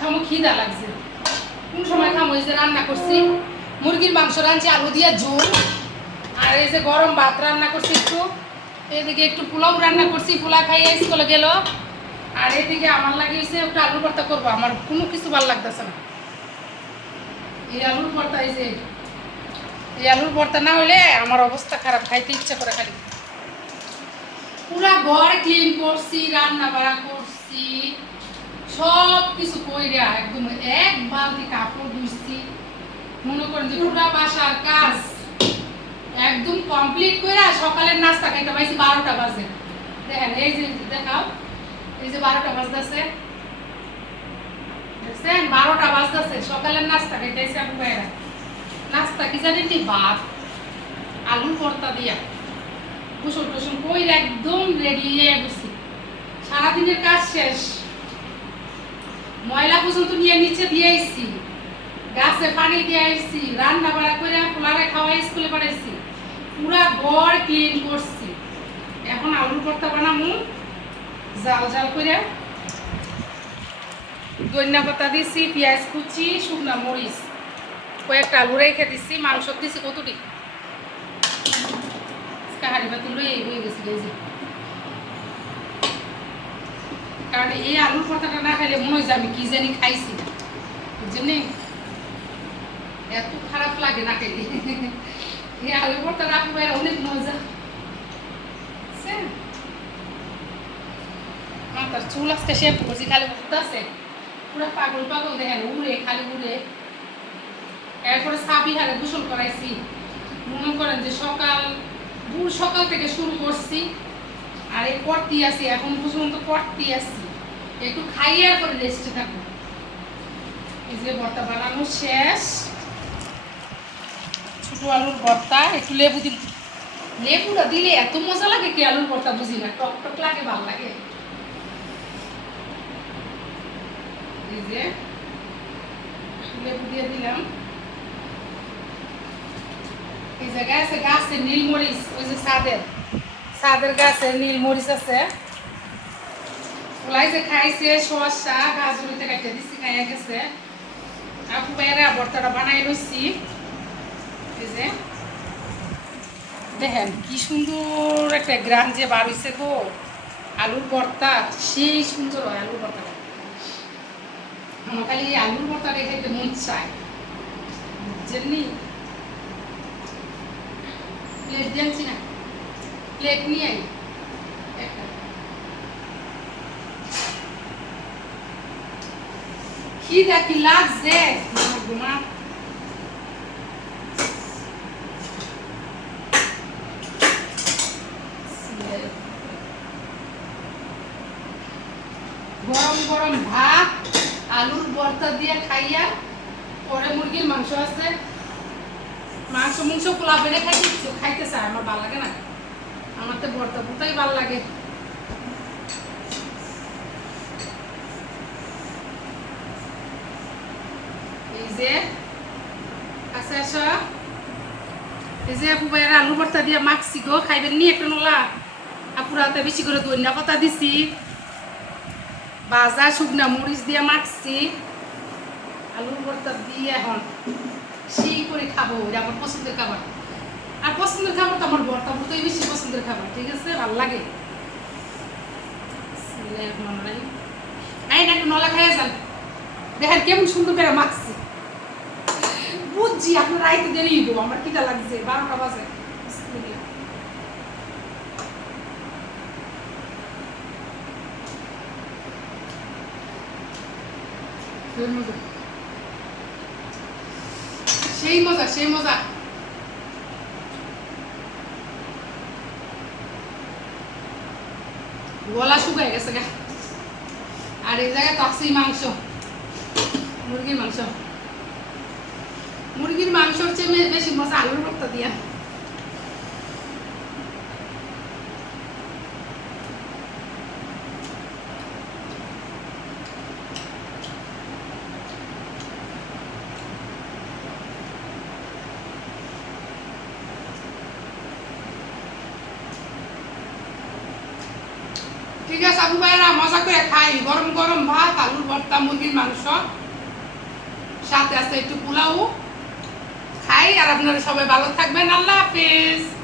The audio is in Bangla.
খামো, খিদা লাগছে। কোন সময় খামো? এই যে রান্না করছি। মুরগির মাংস রাঁধছি, আলু দিয়ে ঝোল। আর এই যে গরম ভাত রান্না করছি একটু। এদিকে একটু পোলাও রান্না করছি পোলা খাইয়ে স্কুলে গেল। আর এদিকে আমার লাগিয়েছে একটু আলু ভর্তা করব। আমার কোনো কিছু ভালো লাগতেছে না। এই আলুর ভর্তা এই যে, এই আলুর ভর্তা না হলে আমার অবস্থা খারাপ, খাইতে ইচ্ছা করে খালি। পুরা ঘর ক্লিন করছি রান্না বাড়া করছি। সব কিছু কইরা একদম এক বালতি কাপড় ধুইছি। মনে করেন যে পুরা বাসার কাজ একদম কমপ্লিট করে সকালের নাস্তা খাইতে পাইছি বারোটা বাজে। দেখেন, এই যে দেখাও, এই যে বারোটা বাজতেছে। দেখছেন? বারোটা বাজতেছে, সকালের নাস্তা খাইতেছি আপু ভাইরা। নাস্তা কি জানেন নি ভাত আলু ভর্তা দিয়া। কুসুম টুসুম কই একদম রেডি হয়ে গেছি। সারাদিনের কাজ শেষ। ময়লা পর্যন্ত নিয়ে নিচে দিয়ে আইছি, গাছে পানি দিয়ে আইছি, রান্না বাড়া করে পোলারে খাওয়াই স্কুলে পাঠাইছি। পুরা ঘর ক্লিন করছি। এখন আলুর ভর্তা বানামু, জাল জাল করে। ধনিয়া পাতা দিছি, পেঁয়াজ কুচি, শুকনা মরিচ। কয়েকটা আলু রেখে দিছি, মাংস দিছি কতটি? কাহারি তুলো হয়ে গেছে, এই যে কারণ এই আলুর ভর্তাটা না খাইলে মনে হয় যে আমি কি জানি খাইছি। বুঝলি এত খারাপ লাগে না খাইলে এই আলু ভর্তা রাখব এর অনেক মজা। চুল আজকে শ্যাম্পু করছি, খালি উঠতেছে পুরো পাগল পাগল দেখেন, উড়ে, খালি উড়ে। এরপরে সাবি হারে গোসল করাইছি। মনে করেন যে সকাল, ভোর সকাল থেকে শুরু করছি। আর এই পড়তি আছি, এখন পর্যন্ত পড়তি আছি। একটু খাইয়ে পরে রেস্টে থাকব এই যে ভর্তা বানানো শেষ। ছোট আলুর ভর্তা একটু লেবু দিন। লেবুটা দিলে এত মজা লাগে কি আলুর ভর্তা বুঝি না, টক টক লাগে, ভালো লাগে। এই লেবু দিয়ে দিলাম। এই জায়গায় আছে গাছে নীল মরিচ ওই যে সাদের। সাদের গাছে নীল মরিচ আছে। ওলাই যে খাইছে শসা গাজরিতে কাটে দিছি, খাইয়া গেছে। আপু ভর্তাটা বানাই লইছি। যে। দেখেন, কি সুন্দর একটা গ্রাম যে বার হইছে গো। আলুর ভর্তা, সেই সুন্দর হয় আলুর ভর্তাটা আমার খালি আলুর ভর্তা রেখে মন প্লেট দিয়েছি না। প্লেট নিয়ে আই একটা। দেখি লাগছে? গরম গরম ভাত, আলুর ভর্তা দিয়ে খাইয়া, পরে মুরগির মাংস আছে। মাংস মাংস পোলা বেড়ে খাইতে খাইতে আমার ভালো লাগে না। আমার তো ভর্তা ভর্তাই ভালো লাগে? এই যে আছে আসা এই যে আপু ভাইয়ের, আলু ভর্তা দিয়ে মাখছি গো, খাইবেন নি একটা নোলা? আপুর বেশি করে ধনিয়া পাতা দিছি। বাজা শুকনা মরিচ দিয়ে মাখছি। আলুর ভর্তা দিয়ে এখন সেই করে খাব আমার পছন্দের খাবার। পছন্দের খাবার তো আমার ভর্তা ভর্তাই বেশি পছন্দের খাবার, ঠিক আছে? ভালো লাগে। এই একটু নলা খাইয়া যান। দেখেন কেমন সুন্দর করে মাখছি। বুঝছি, আপনার দেরি আমার কিটা লাগছে, বারোটা বাজে। সেই মজা সেই মজা সেই মজা গলা শুকায় গেছে গা। আর এই জায়গায় তো মাংস, মুরগির মাংস। মুরগির মাংস মে- বেশি মজা আলুর ভর্তা দিয়া। ঠিক আছে আপু ভাইরা মজা করে খাই। গরম গরম ভাত, আলুর ভর্তা, মুরগির মাংস। সাথে আছে একটু পোলাও। খাই, আর আপনারা সবাই ভালো থাকবেন। আল্লাহ হাফিজ।